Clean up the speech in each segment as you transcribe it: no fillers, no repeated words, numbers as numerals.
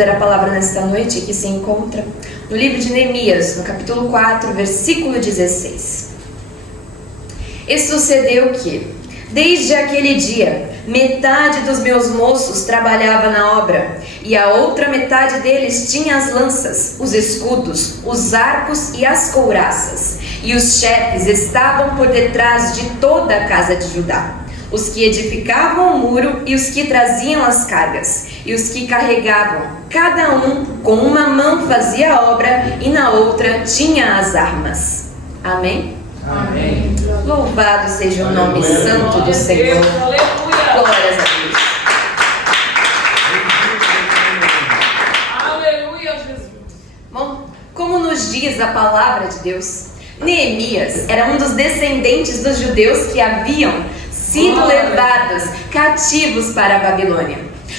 ler a palavra nesta noite, que se encontra no livro de Neemias, no capítulo 4, versículo 16. E sucedeu que, desde aquele dia, metade dos meus moços trabalhava na obra, e a outra metade deles tinha as lanças, os escudos, os arcos e as couraças. E os chefes estavam por detrás de toda a casa de Judá, os que edificavam o muro e os que traziam as cargas, e os que carregavam, cada um com uma mão fazia a obra e na outra tinha as armas. Amém? Amém. Louvado seja o nome santo do Senhor. Glórias a Deus. Aleluia, Jesus. Bom, como nos diz a palavra de Deus, Neemias era um dos descendentes dos judeus que haviam sido levados cativos para a Babilônia.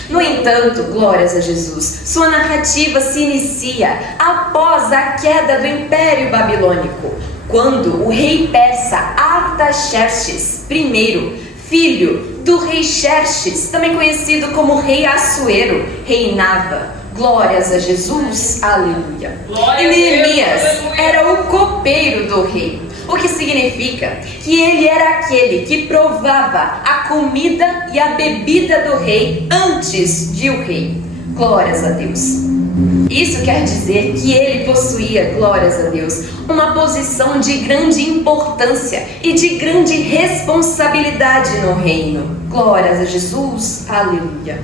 No entanto, glórias a Jesus, sua narrativa se inicia após a queda do Império Babilônico, quando o rei persa Artaxerxes I, filho do rei Xerxes, também conhecido como rei Assuero, reinava. Glórias a Jesus, aleluia. E Neemias era o copeiro do rei, o que significa que ele era aquele que provava a comida e a bebida do rei antes de o rei. Glórias a Deus. Isso quer dizer que ele possuía, glórias a Deus, uma posição de grande importância e de grande responsabilidade no reino. Glórias a Jesus, aleluia.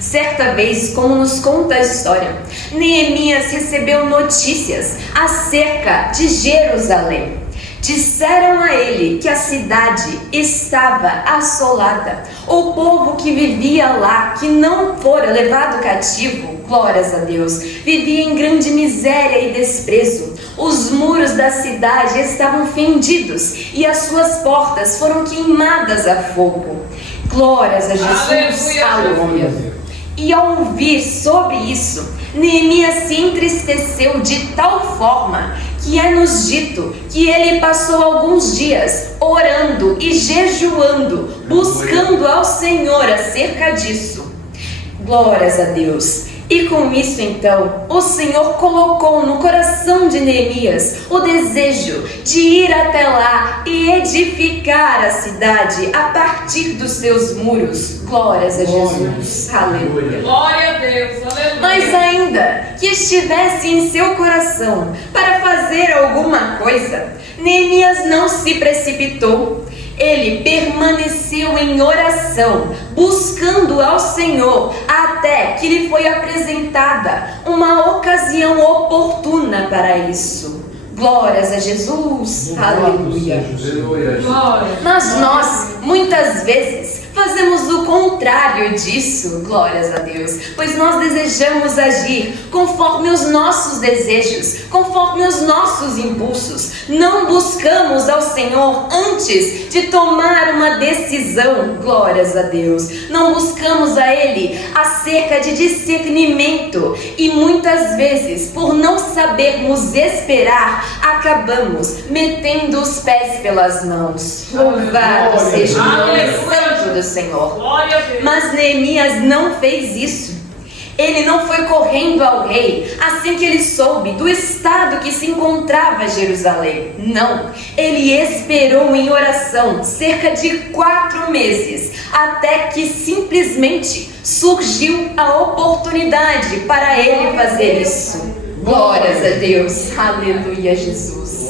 Certa vez, como nos conta a história, Neemias recebeu notícias acerca de Jerusalém. Disseram a ele que a cidade estava assolada. O povo que vivia lá, que não fora levado cativo, glórias a Deus, vivia em grande miséria e desprezo. Os muros da cidade estavam fendidos e as suas portas foram queimadas a fogo. Glórias a Jesus, aleluia. E ao ouvir sobre isso, Neemias se entristeceu de tal forma que é nos dito que ele passou alguns dias orando e jejuando, buscando ao Senhor acerca disso. Glórias a Deus. E com isso então, o Senhor colocou no coração de Neemias o desejo de ir até lá e edificar a cidade a partir dos seus muros. Glórias a Jesus. Aleluia. Glória a Deus. Aleluia. Mas ainda que estivesse em seu coração para fazer alguma coisa, Neemias não se precipitou. Ele permaneceu em oração, buscando ao Senhor, até que lhe foi apresentada uma ocasião oportuna para isso. Glórias a Jesus, aleluia. Mas nós, muitas vezes, fazemos o contrário disso, glórias a Deus, pois nós desejamos agir conforme os nossos desejos, conforme os nossos impulsos. Não buscamos ao Senhor antes de tomar uma decisão, glórias a Deus. Não buscamos a Ele acerca de discernimento e muitas vezes, por não sabermos esperar, acabamos metendo os pés pelas mãos. Louvado seja o nome santo do Senhor. Mas Neemias não fez isso. Ele não foi correndo ao rei assim que ele soube do estado que se encontrava Jerusalém. Não, ele esperou em oração cerca de 4 meses, até que simplesmente surgiu a oportunidade para ele fazer isso. Glórias a Deus, aleluia, Jesus.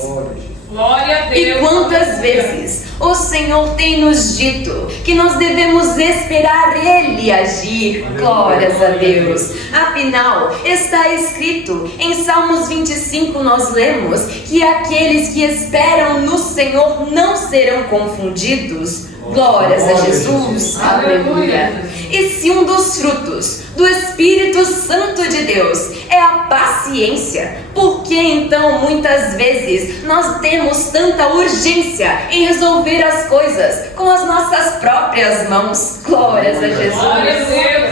Glória a Deus. E quantas vezes o Senhor tem nos dito que nós devemos esperar Ele agir, glórias a Deus. Afinal, está escrito em Salmos 25, nós lemos que aqueles que esperam no Senhor não serão confundidos. Glórias a Jesus, aleluia. E se um dos frutos do Espírito Santo de Deus é a paciência, por que então muitas vezes nós temos tanta urgência em resolver as coisas com as nossas próprias mãos? Glórias a Jesus,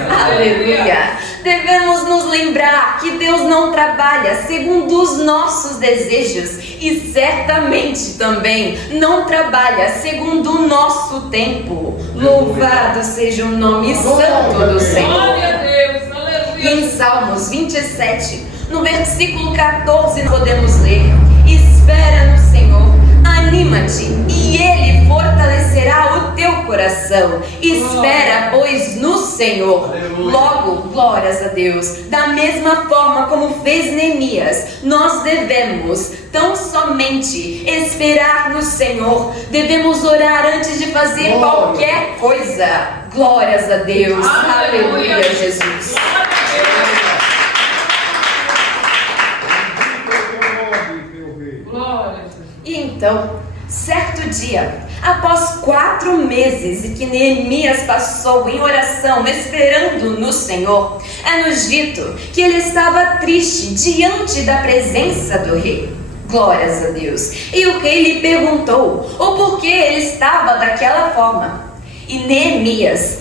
aleluia. Devemos nos lembrar que Deus não trabalha segundo os nossos desejos e certamente também não trabalha segundo o nosso tempo. Louvado seja o nome santo do Senhor. E em Salmos 27, no versículo 14, podemos ler: espera no Senhor, anima-te, e Ele fortalecerá o teu coração. Espera, pois, no Senhor. Logo, glórias a Deus. Da mesma forma como fez Neemias, nós devemos tão somente esperar no Senhor. Devemos orar antes de fazer qualquer coisa. Glórias a Deus. Aleluia, Jesus. E então, certo dia, após 4 meses e que Neemias passou em oração, esperando no Senhor, é-nos dito que ele estava triste diante da presença do rei. Glórias a Deus. E o rei lhe perguntou o porquê ele estava daquela forma. E Neemias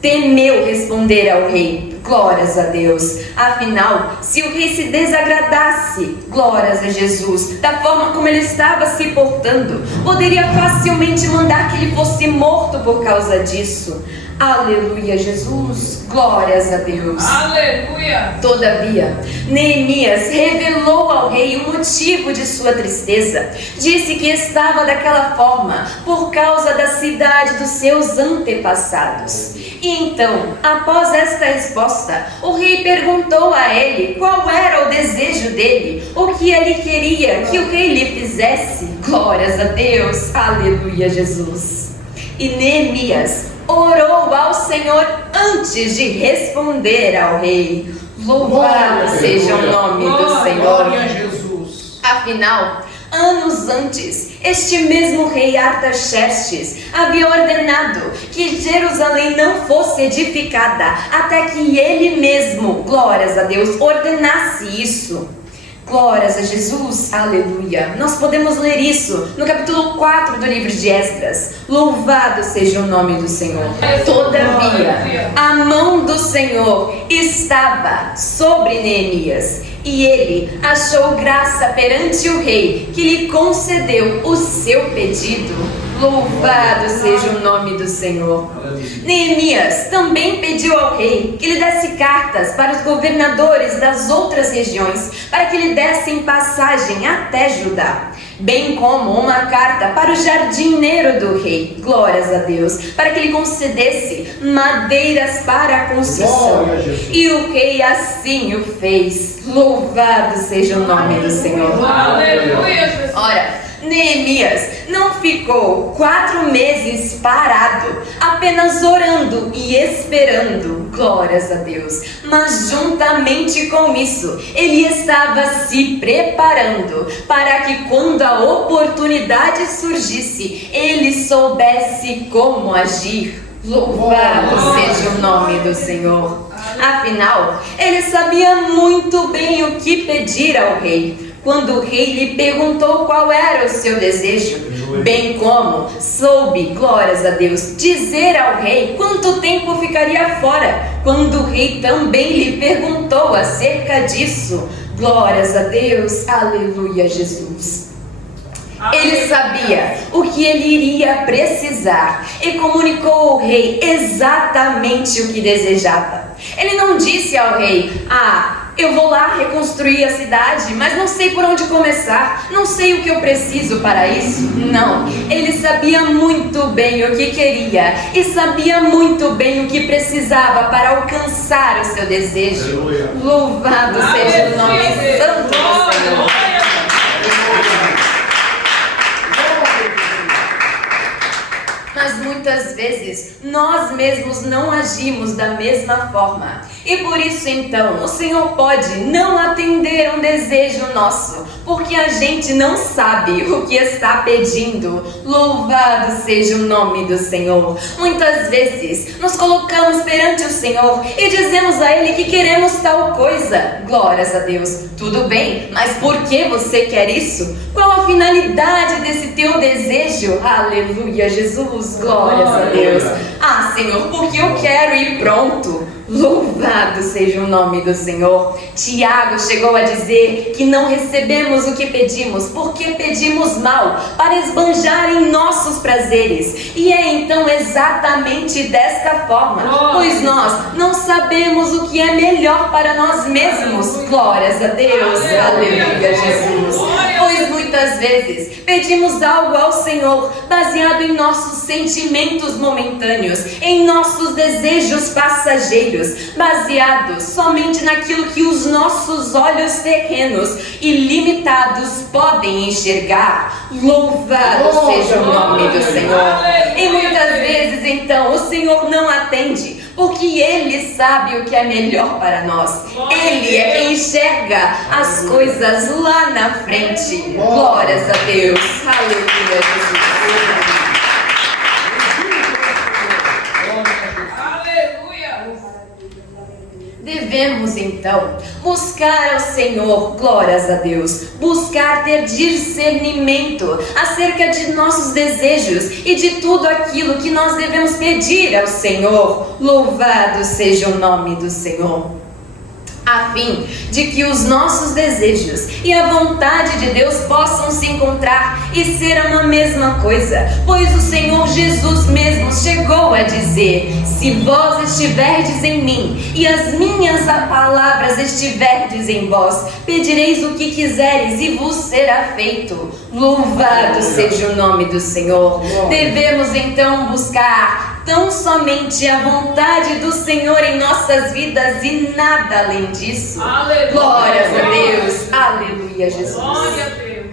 temeu responder ao rei. Glórias a Deus. Afinal, se o rei se desagradasse, glórias a Jesus, da forma como ele estava se portando, poderia facilmente mandar que ele fosse morto por causa disso. Aleluia, Jesus. Glórias a Deus. Aleluia. Todavia, Neemias revelou ao rei o motivo de sua tristeza. Disse que estava daquela forma por causa da cidade dos seus antepassados. E então, após esta resposta, o rei perguntou a ele qual era o desejo dele, o que ele queria que o rei lhe fizesse. Glórias a Deus. Aleluia, Jesus. E Neemias orou ao Senhor antes de responder ao rei. Louvado seja o nome do Senhor. Glória a Jesus. Afinal, anos antes, este mesmo rei Artaxerxes havia ordenado que Jerusalém não fosse edificada até que ele mesmo, glórias a Deus, ordenasse isso. Glórias a Jesus, aleluia. Nós podemos ler isso no capítulo 4 do livro de Esdras. Louvado seja o nome do Senhor. Todavia, a mão do Senhor estava sobre Neemias, e ele achou graça perante o rei, que lhe concedeu o seu pedido. Louvado seja o nome do Senhor. Neemias também pediu ao rei que lhe desse cartas para os governadores das outras regiões, para que lhe dessem passagem até Judá, bem como uma carta para o jardineiro do rei, glórias a Deus, para que lhe concedesse madeiras para a construção. E o rei assim o fez. Louvado seja o nome do Senhor. Aleluia, Jesus. Ora, Neemias não ficou 4 meses parado, apenas orando e esperando, glórias a Deus, mas juntamente com isso, ele estava se preparando para que quando a oportunidade surgisse, ele soubesse como agir. Louvado seja o nome do Senhor. Afinal, ele sabia muito bem o que pedir ao rei. Quando o rei lhe perguntou qual era o seu desejo, bem como soube, glórias a Deus, dizer ao rei quanto tempo ficaria fora, quando o rei também lhe perguntou acerca disso, glórias a Deus, aleluia, Jesus. Ele sabia o que ele iria precisar e comunicou ao rei exatamente o que desejava. Ele não disse ao rei: eu vou lá reconstruir a cidade, mas não sei por onde começar, não sei o que eu preciso para isso. Não, ele sabia muito bem o que queria e sabia muito bem o que precisava para alcançar o seu desejo. Louvado seja o nome santo do Senhor. Mas muitas vezes nós mesmos não agimos da mesma forma. E por isso então o Senhor pode não atender um desejo nosso, porque a gente não sabe o que está pedindo. Louvado seja o nome do Senhor. Muitas vezes nos colocamos perante o Senhor e dizemos a Ele que queremos tal coisa. Glórias a Deus. Tudo bem, mas por que você quer isso? Qual a finalidade desse teu desejo? Aleluia, Jesus. Glórias a Deus. Senhor, porque eu quero ir pronto. Louvado seja o nome do Senhor. Tiago chegou a dizer que não recebemos o que pedimos, porque pedimos mal, para esbanjar em nossos prazeres. E é então exatamente desta forma, pois nós não sabemos o que é melhor para nós mesmos. Glórias a Deus, aleluia, Jesus. Pois muitas vezes pedimos algo ao Senhor baseado em nossos sentimentos momentâneos, em nossos desejos passageiros, baseados somente naquilo que os nossos olhos terrenos e limitados podem enxergar. Louvado seja o nome do Senhor. E muitas vezes então o Senhor não atende, porque Ele sabe o que é melhor para nós. Ele é quem enxerga as coisas lá na frente. Glórias a Deus. Aleluia, Jesus. Devemos então buscar ao Senhor, glórias a Deus, buscar ter discernimento acerca de nossos desejos e de tudo aquilo que nós devemos pedir ao Senhor. Louvado seja o nome do Senhor, a fim de que os nossos desejos e a vontade de Deus possam se encontrar e ser uma mesma coisa, pois o Senhor Jesus mesmo chegou a dizer: se vós estiverdes em mim e as minhas palavras estiverdes em vós, pedireis o que quiseres e vos será feito. Louvado seja o nome do Senhor. Devemos então buscar tão somente a vontade do Senhor em nossas vidas e nada além disso. Aleluia. Glórias a Deus. Aleluia, Jesus. Glória a Deus.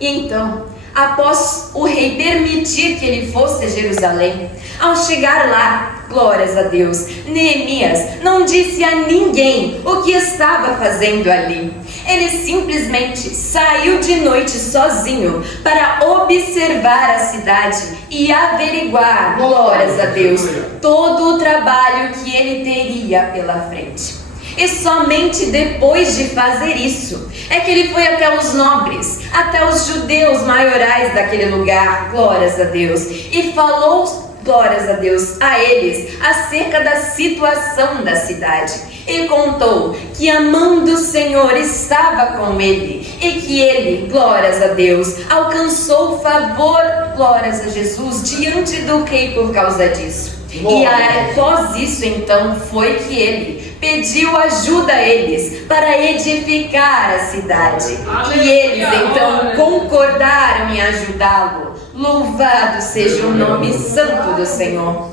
E então, após o rei permitir que ele fosse a Jerusalém, ao chegar lá, glórias a Deus, Neemias não disse a ninguém o que estava fazendo ali. Ele simplesmente saiu de noite sozinho para observar a cidade e averiguar, glórias a Deus, todo o trabalho que ele teria pela frente. E somente depois de fazer isso é que ele foi até os nobres, até os judeus maiorais daquele lugar, glórias a Deus, e falou, glórias a Deus, a eles acerca da situação da cidade. E contou que a mão do Senhor estava com ele e que ele, glórias a Deus, alcançou favor, glórias a Jesus, diante do rei por causa disso. E após isso então foi que ele pediu ajuda a eles para edificar a cidade. E eles então concordaram em ajudá-lo. Louvado seja o nome santo do Senhor.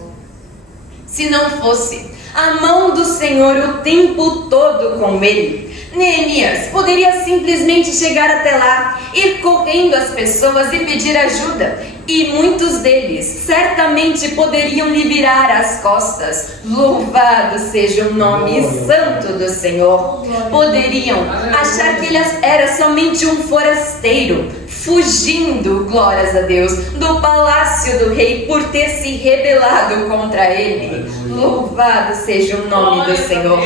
Se não fosse a mão do Senhor o tempo todo com ele, Neemias poderia simplesmente chegar até lá, ir correndo às pessoas e pedir ajuda, e muitos deles certamente poderiam lhe virar as costas. Louvado seja o nome santo do Senhor. Poderiam achar que ele era somente um forasteiro, fugindo, glórias a Deus, do palácio do rei por ter se rebelado contra ele. Louvado seja o nome do Senhor.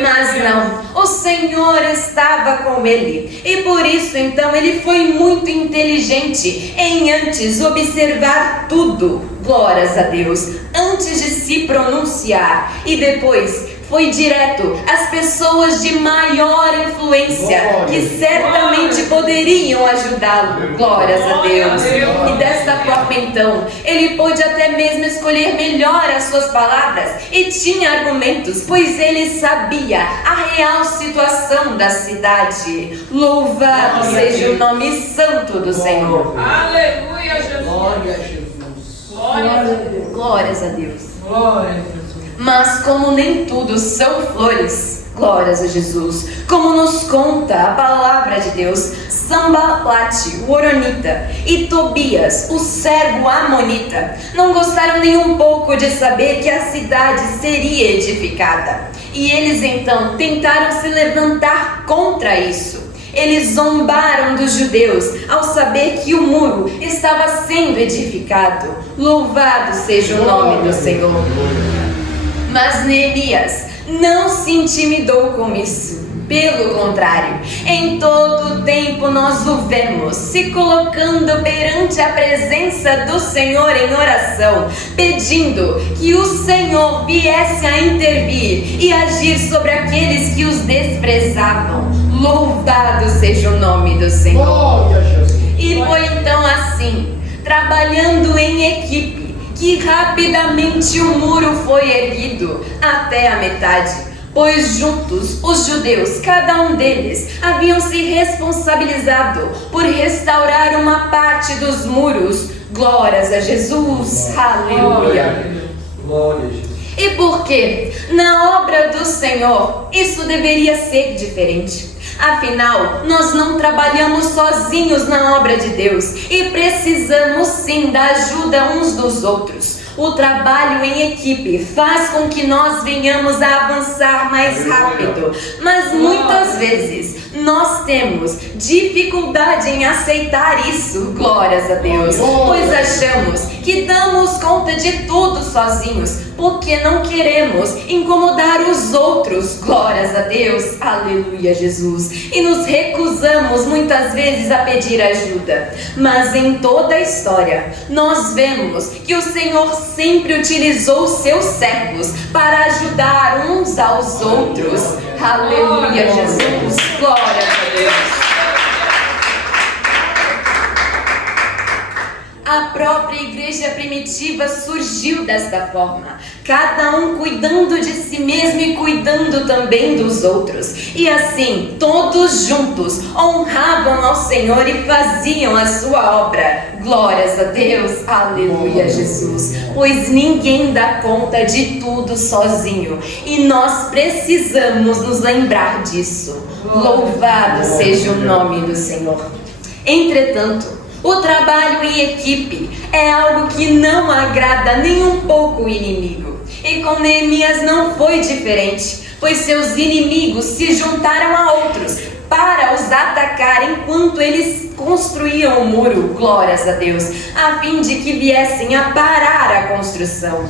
Mas não, o Senhor estava com ele, e por isso então ele foi muito inteligente em antes observar tudo, glórias a Deus, antes de se pronunciar, e depois foi direto às pessoas de maior influência, que certamente poderiam ajudá-lo, glórias a Deus. E desta forma então, ele pôde até mesmo escolher melhor as suas palavras, e tinha argumentos, pois ele sabia a real situação da cidade. Louvado seja o nome santo do Senhor. Aleluia, Jesus. Glória a Jesus. Glória a Deus. Glórias a Deus. Glória a Jesus. Mas como nem tudo são flores, glórias a Jesus, como nos conta a palavra de Deus, Sambalate, o Horonita, e Tobias, o servo Amonita, não gostaram nem um pouco de saber que a cidade seria edificada. E eles então tentaram se levantar contra isso. Eles zombaram dos judeus ao saber que o muro estava sendo edificado. Louvado seja o nome do Senhor. Mas Neemias não se intimidou com isso. Pelo contrário, em todo tempo nós o vemos se colocando perante a presença do Senhor em oração, pedindo que o Senhor viesse a intervir e agir sobre aqueles que os desprezavam. Louvado seja o nome do Senhor. Glória a Jesus. E foi então assim, trabalhando em equipe, que rapidamente o muro foi erguido até a metade. Pois juntos, os judeus, cada um deles, haviam se responsabilizado por restaurar uma parte dos muros. Glórias a Jesus, aleluia. Glória a Jesus. E por quê? Na obra do Senhor, isso deveria ser diferente. Afinal, nós não trabalhamos sozinhos na obra de Deus e precisamos sim da ajuda uns dos outros. O trabalho em equipe faz com que nós venhamos a avançar mais rápido, mas muitas vezes nós temos dificuldade em aceitar isso, glórias a Deus, pois achamos que damos conta de tudo sozinhos, porque não queremos incomodar os outros, glórias a Deus, aleluia Jesus, e nos recusamos muitas vezes a pedir ajuda. Mas em toda a história, nós vemos que o Senhor sempre utilizou seus servos para ajudar uns aos outros, aleluia Jesus, glória a Deus. A própria igreja primitiva surgiu desta forma, cada um cuidando de si mesmo e cuidando também dos outros. E assim, todos juntos honravam ao Senhor e faziam a sua obra. Glórias a Deus, aleluia Jesus. Pois ninguém dá conta de tudo sozinho e nós precisamos nos lembrar disso. Louvado seja o nome do Senhor. Entretanto, o trabalho em equipe é algo que não agrada nem um pouco o inimigo. E com Neemias não foi diferente, pois seus inimigos se juntaram a outros para os atacar enquanto eles construíam o muro, glórias a Deus, a fim de que viessem a parar a construção.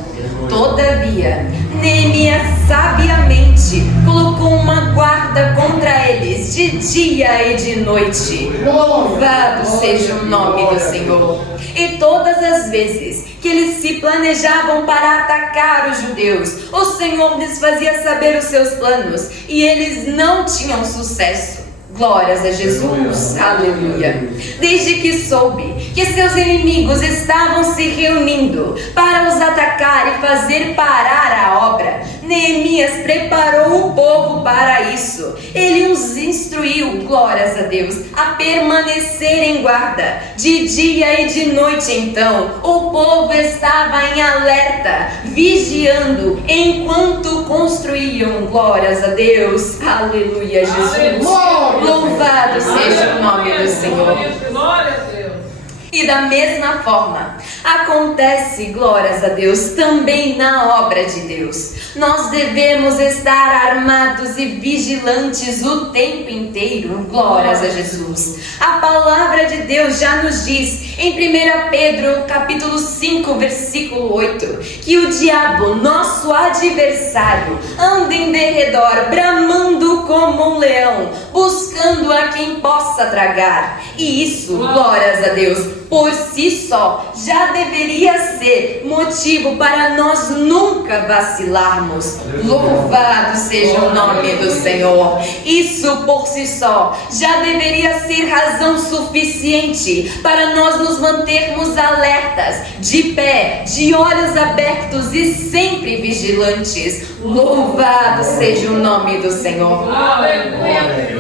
Todavia, Neemias sabiamente colocou uma guarda contra eles de dia e de noite. Louvado seja o nome do Senhor. E todas as vezes que eles se planejavam para atacar os judeus, o Senhor lhes fazia saber os seus planos e eles não tinham sucesso. Glórias a Jesus, aleluia. Desde que soube que seus inimigos estavam se reunindo para os atacar e fazer parar a obra, Neemias preparou o povo para isso. Ele os instruiu, glórias a Deus, a permanecer em guarda. De dia e de noite então, o povo estava em alerta, vigiando enquanto construíam, glórias a Deus, aleluia Jesus. Louvado seja o nome do Senhor. Glória a Deus. E da mesma forma, acontece, glórias a Deus, também na obra de Deus. Nós devemos estar armados e vigilantes o tempo inteiro, glórias a Jesus. A palavra de Deus já nos diz, em 1 Pedro, capítulo 5, versículo 8, que o diabo, nosso adversário, anda em derredor, bramando como um leão, buscando a quem possa tragar. E isso, glórias a Deus, por si só, já deveria ser motivo para nós nunca vacilarmos. Louvado seja o nome do Senhor. Isso por si só já deveria ser razão suficiente para nós nos mantermos alertas, de pé, de olhos abertos e sempre vigilantes. Louvado seja o nome do Senhor.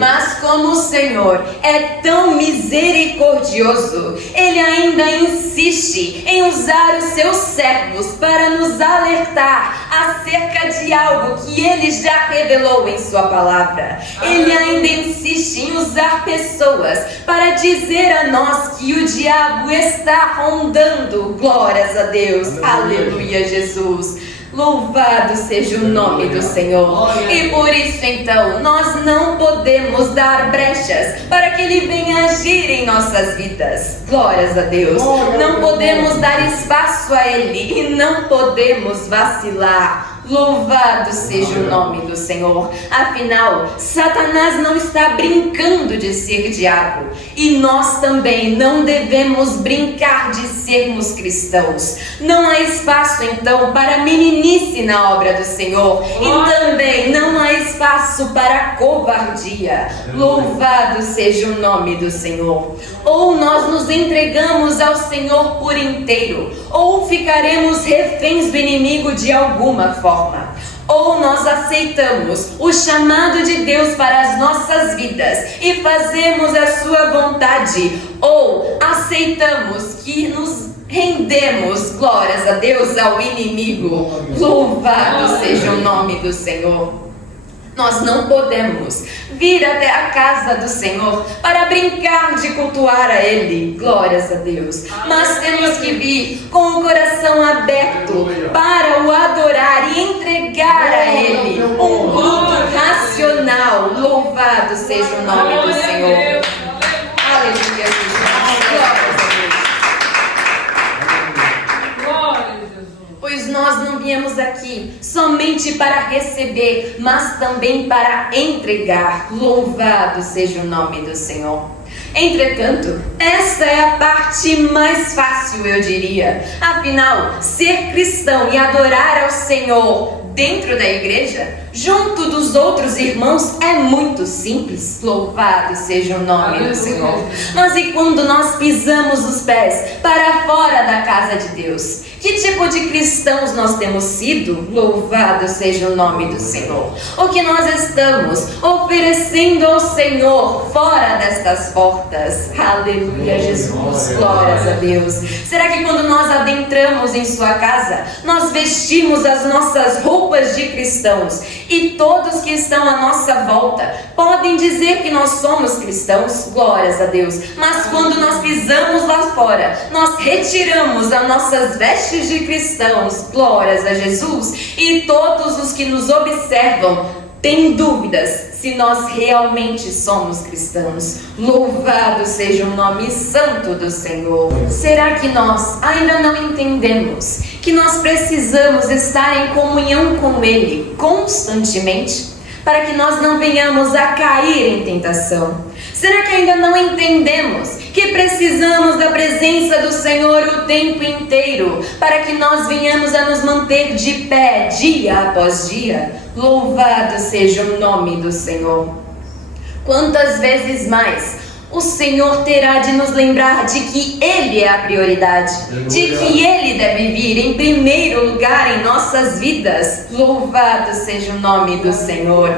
Mas como o Senhor é tão misericordioso, Ele ainda insiste em usar os seus servos para nos alertar acerca de algo que Ele já revelou em sua palavra. Ele ainda insiste em usar pessoas para dizer a nós que o diabo está rondando. Glórias a Deus, aleluia Jesus. Louvado seja o nome do Senhor. E por isso então nós não podemos dar brechas para que Ele venha agir em nossas vidas. Glórias a Deus. Não podemos dar espaço a Ele e não podemos vacilar. Louvado seja o nome do Senhor. Afinal, Satanás não está brincando de ser diabo. E nós também não devemos brincar de sermos cristãos. Não há espaço, então, para meninice na obra do Senhor. E também não há espaço para covardia. Louvado seja o nome do Senhor. Ou nós nos entregamos ao Senhor por inteiro, ou ficaremos reféns do inimigo de alguma forma. Ou nós aceitamos o chamado de Deus para as nossas vidas e fazemos a sua vontade, ou aceitamos que nos rendemos, glórias a Deus, ao inimigo. Louvado seja o nome do Senhor. Nós não podemos vir até a casa do Senhor para brincar de cultuar a Ele, glórias a Deus. Mas temos que vir com o coração aberto para o adorar e entregar a Ele um culto racional. Louvado seja o nome do Senhor. Aleluia, Jesus. Glórias a Deus. Pois nós não viemos aqui somente para receber, mas também para entregar. Louvado seja o nome do Senhor. Entretanto, essa é a parte mais fácil, eu diria. Afinal, ser cristão e adorar ao Senhor dentro da igreja, junto dos outros irmãos, é muito simples. Louvado seja o nome do Senhor. Mas e quando nós pisamos os pés para fora da casa de Deus? Que tipo de cristãos nós temos sido? Louvado seja o nome do Senhor. O que nós estamos oferecendo ao Senhor fora destas portas? Aleluia, Jesus, glórias a Deus. Será que quando nós adentramos em sua casa, nós vestimos as nossas roupas de cristãos e todos que estão à nossa volta podem dizer que nós somos cristãos? Glórias a Deus. Mas quando nós pisamos lá fora, nós retiramos as nossas vestes de cristãos, glórias a Jesus, e todos os que nos observam têm dúvidas se nós realmente somos cristãos. Louvado seja o nome santo do Senhor. Será que nós ainda não entendemos que nós precisamos estar em comunhão com Ele constantemente, para que nós não venhamos a cair em tentação? Será que ainda não entendemos que precisamos da presença do Senhor o tempo inteiro, para que nós venhamos a nos manter de pé dia após dia? Louvado seja o nome do Senhor. Quantas vezes mais o Senhor terá de nos lembrar de que Ele é a prioridade, de que Ele deve vir em primeiro lugar em nossas vidas? Louvado seja o nome do Senhor.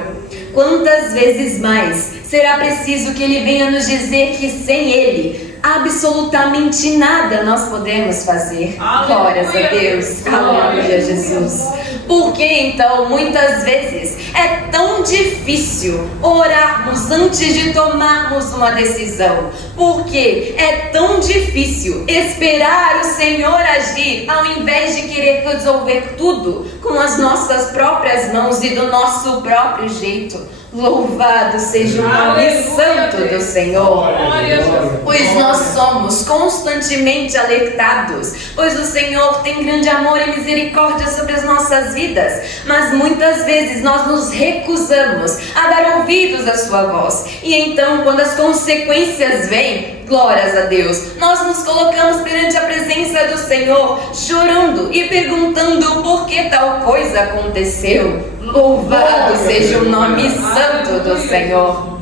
Quantas vezes mais será preciso que Ele venha nos dizer que sem Ele absolutamente nada nós podemos fazer? Glórias a Deus. Aleluia, Jesus. Por que então muitas vezes é tão difícil orarmos antes de tomarmos uma decisão? Por que é tão difícil esperar o Senhor agir ao invés de querer resolver tudo com as nossas próprias mãos e do nosso próprio jeito? Louvado seja o nome santo do Senhor. Pois nós somos constantemente alertados, pois o Senhor tem grande amor e misericórdia sobre as nossas vidas, mas muitas vezes nós nos recusamos a dar ouvidos à sua voz, e então quando as consequências vêm, glórias a Deus, nós nos colocamos perante a presença do Senhor, chorando e perguntando por que tal coisa aconteceu. Louvado seja o nome santo do Senhor.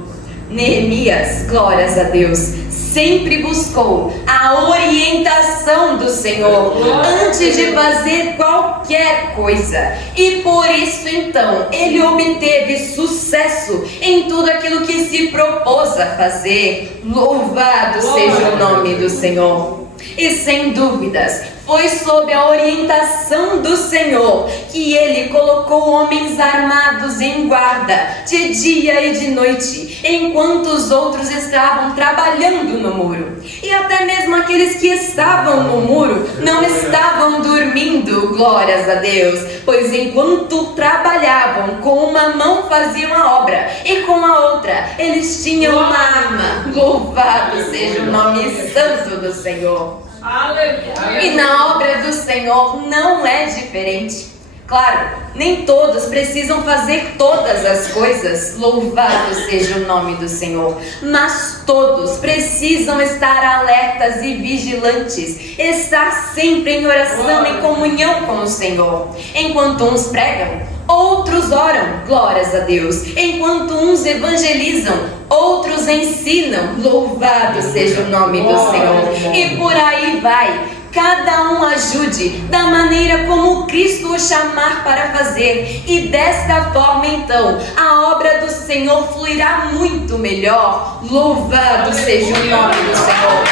Neemias, glórias a Deus, sempre buscou a orientação do Senhor antes de fazer qualquer coisa, e por isso então ele obteve sucesso em tudo aquilo que se propôs a fazer. Louvado seja o nome do Senhor. E sem dúvidas, foi sob a orientação do Senhor que Ele colocou homens armados em guarda de dia e de noite, enquanto os outros estavam trabalhando no muro. E até mesmo aqueles que estavam no muro não estavam dormindo, glórias a Deus, pois enquanto trabalhavam, com uma mão faziam a obra e com a outra eles tinham uma arma. Louvado seja o nome santo do Senhor. E na obra do Senhor não é diferente. Claro, nem todos precisam fazer todas as coisas, louvado seja o nome do Senhor, mas todos precisam estar alertas e vigilantes, estar sempre em oração, em comunhão com o Senhor. Enquanto uns pregam, outros oram, glórias a Deus. Enquanto uns evangelizam, outros ensinam, louvado seja o nome do Senhor. E por aí vai. Cada um ajude da maneira como Cristo o chamar para fazer. E desta forma, então, a obra do Senhor fluirá muito melhor. Louvado seja o nome do Senhor.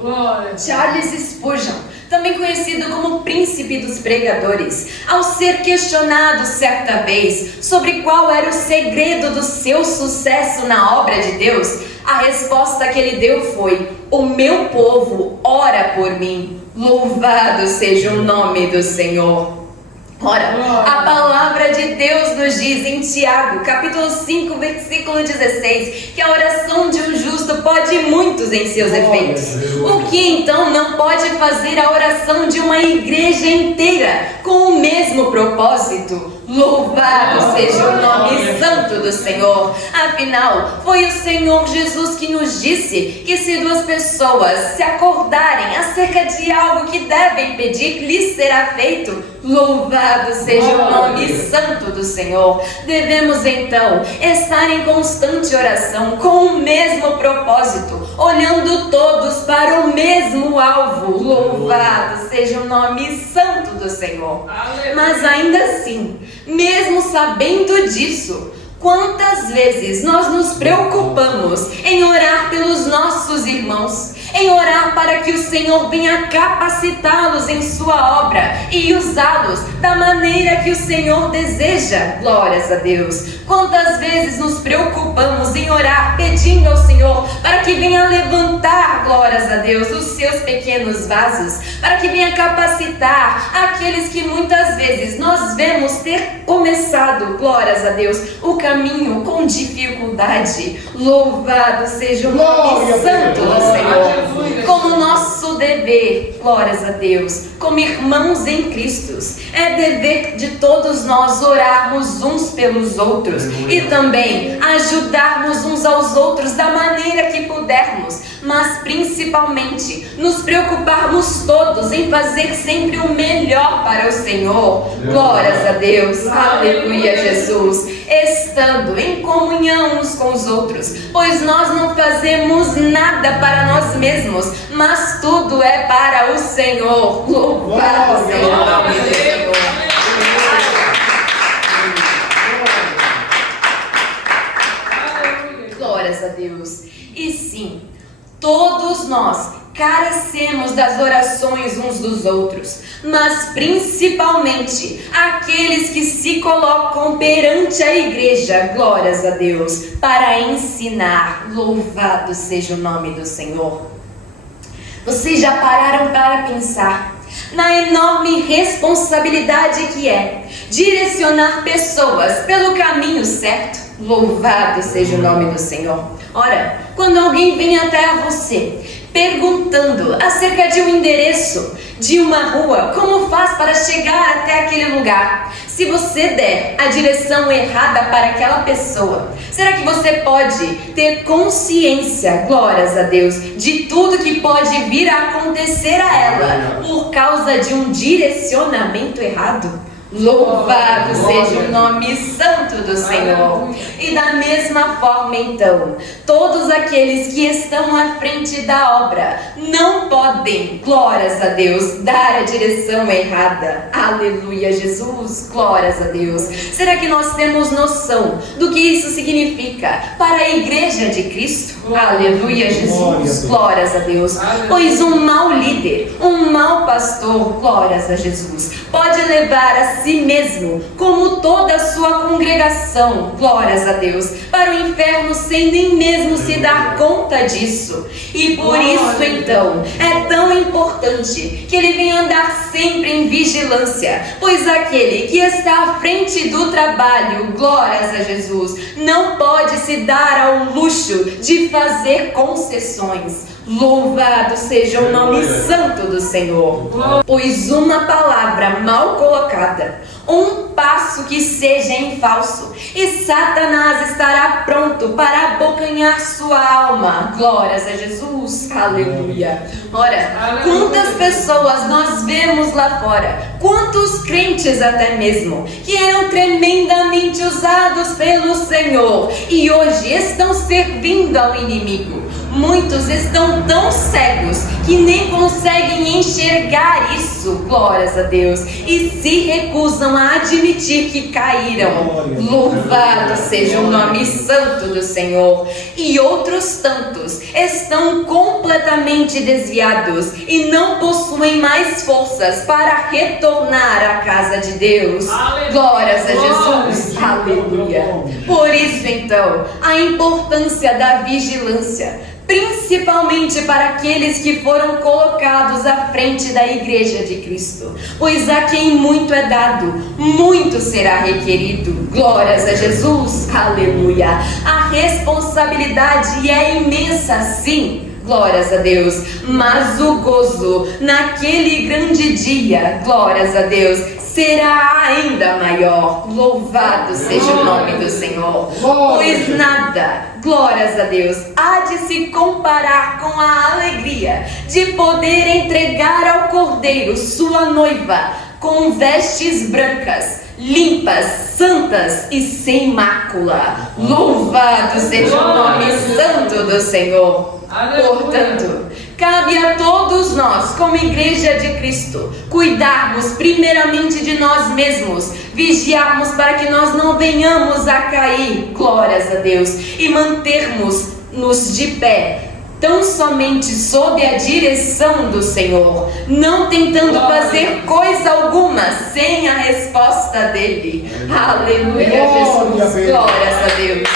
Glória. Charles Spurgeon, também conhecido como Príncipe dos Pregadores, ao ser questionado certa vez sobre qual era o segredo do seu sucesso na obra de Deus, a resposta que ele deu foi: o meu povo ora por mim. Louvado seja o nome do Senhor. Ora, a palavra de Deus nos diz em Tiago, capítulo 5, versículo 16, que a oração de um justo pode muitos em seus efeitos. O que então não pode fazer a oração de uma igreja inteira com o mesmo propósito? Louvado seja o nome santo do Senhor. Afinal, foi o Senhor Jesus que nos disse que se duas pessoas se acordarem acerca de algo que devem pedir, lhes será feito. Louvado seja o nome santo do Senhor. Devemos então estar em constante oração com o mesmo propósito, olhando todos para o mesmo alvo. Louvado seja o nome santo do Senhor. Mas ainda assim, mesmo sabendo disso, quantas vezes nós nos preocupamos em orar pelos nossos irmãos, em orar para que o Senhor venha capacitá-los em sua obra e usá-los da maneira que o Senhor deseja. Glórias a Deus. Quantas vezes nos preocupamos em orar pedindo ao Senhor para que venha levantar, glórias a Deus, os seus pequenos vasos, para que venha capacitar aqueles que muitas vezes nós vemos ter começado, glórias a Deus, o caminho com dificuldade. Louvado seja o nome santo do Senhor. Como nosso dever, glórias a Deus, como irmãos em Cristo, é dever de todos nós orarmos uns pelos outros e também ajudarmos uns aos outros da maneira que pudermos, mas principalmente nos preocuparmos todos em fazer sempre o melhor para o Senhor. Glórias a Deus, aleluia Jesus, estando em comunhão uns com os outros, pois nós não fazemos nada para nós mesmos, mas tudo é para o Senhor. Louvado seja o nome do Senhor. Glórias a Deus. E sim, todos nós carecemos das orações uns dos outros, mas principalmente aqueles que se colocam perante a igreja, glórias a Deus, para ensinar. Louvado seja o nome do Senhor. Vocês já pararam para pensar na enorme responsabilidade que é direcionar pessoas pelo caminho certo? Louvado seja o nome do Senhor. Ora, quando alguém vem até você perguntando acerca de um endereço de uma rua, como faz para chegar até aquele lugar? Se você der a direção errada para aquela pessoa, será que você pode ter consciência, glórias a Deus, de tudo que pode vir a acontecer a ela por causa de um direcionamento errado? Louvado seja o nome santo do Senhor. E da mesma forma então, todos aqueles que estão à frente da obra não podem, glórias a Deus, dar a direção errada. Aleluia Jesus, glórias a Deus. Será que nós temos noção do que isso significa para a igreja de Cristo? Aleluia Jesus, glórias a Deus. Pois um mau líder, um mau pastor, glórias a Jesus, pode levar a si mesmo, como toda a sua congregação, glórias a Deus, para o inferno sem nem mesmo se dar conta disso. E por isso então é tão importante que ele venha andar sempre em vigilância, pois aquele que está à frente do trabalho, glórias a Jesus, não pode se dar ao luxo de fazer concessões. Louvado seja o nome santo do Senhor. Pois uma palavra mal colocada, um passo que seja em falso, e Satanás estará pronto para abocanhar sua alma. Glórias a Jesus, aleluia. Ora, quantas pessoas nós vemos lá fora, quantos crentes até mesmo, que eram tremendamente usados pelo Senhor e hoje estão servindo ao inimigo. Muitos estão tão cegos que nem conseguem enxergar isso, glórias a Deus, e se recusam a admitir que caíram. Louvado seja o nome santo do Senhor. E outros tantos estão completamente desviados e não possuem mais forças para retornar à casa de Deus. Glórias a Jesus. Aleluia. Por isso então, a importância da vigilância, principalmente para aqueles que foram colocados à frente da igreja de Cristo, pois a quem muito é dado, muito será requerido. Glórias a Jesus, aleluia. A responsabilidade é imensa, sim, glórias a Deus, mas o gozo naquele grande dia, glórias a Deus, será ainda maior. Louvado seja o nome do Senhor. Pois nada, glórias a Deus, há de se comparar com a alegria de poder entregar ao Cordeiro sua noiva com vestes brancas, limpas, santas e sem mácula. Louvado seja o nome santo do Senhor. Portanto, cabe a todos nós, como igreja de Cristo, cuidarmos primeiramente de nós mesmos, vigiarmos para que nós não venhamos a cair, glórias a Deus, e mantermos-nos de pé, tão somente sob a direção do Senhor, não tentando fazer coisa alguma sem a resposta dele. Aleluia, Jesus, glórias a Deus.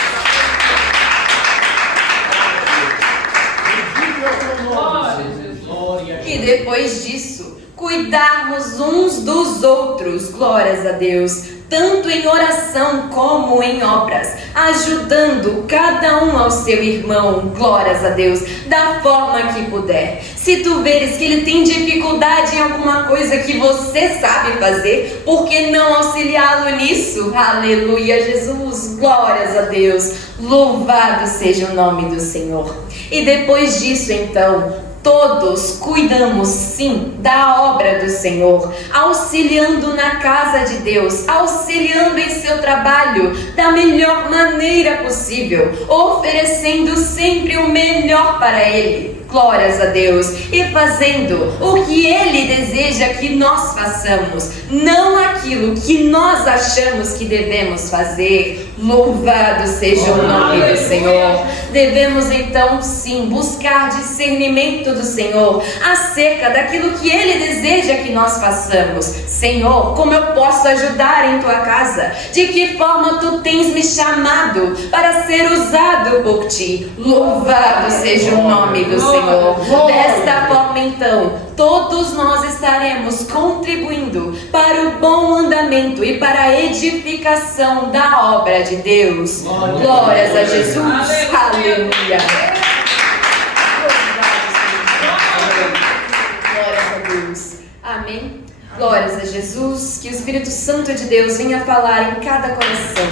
E depois disso, cuidarmos uns dos outros, glórias a Deus, tanto em oração como em obras, ajudando cada um ao seu irmão, glórias a Deus, da forma que puder. Se tu veres que ele tem dificuldade em alguma coisa que você sabe fazer, por que não auxiliá-lo nisso? Aleluia, Jesus, glórias a Deus, louvado seja o nome do Senhor. E depois disso, então, todos cuidamos sim da obra do Senhor, auxiliando na casa de Deus, auxiliando em seu trabalho da melhor maneira possível, oferecendo sempre o melhor para Ele. Glórias a Deus, e fazendo o que Ele deseja que nós façamos, não aquilo que nós achamos que devemos fazer. Louvado seja o nome do Senhor. Devemos então sim buscar discernimento do Senhor acerca daquilo que Ele deseja que nós façamos. Senhor, como eu posso ajudar em tua casa? De que forma tu tens me chamado para ser usado por ti? Louvado seja o nome do Senhor. Desta forma então, todos nós estaremos contribuindo para o bom andamento e para a edificação da obra de Deus. Glórias a Jesus. Aleluia. Glórias a Deus. Amém. Glórias a Jesus. Que o Espírito Santo de Deus venha falar em cada coração.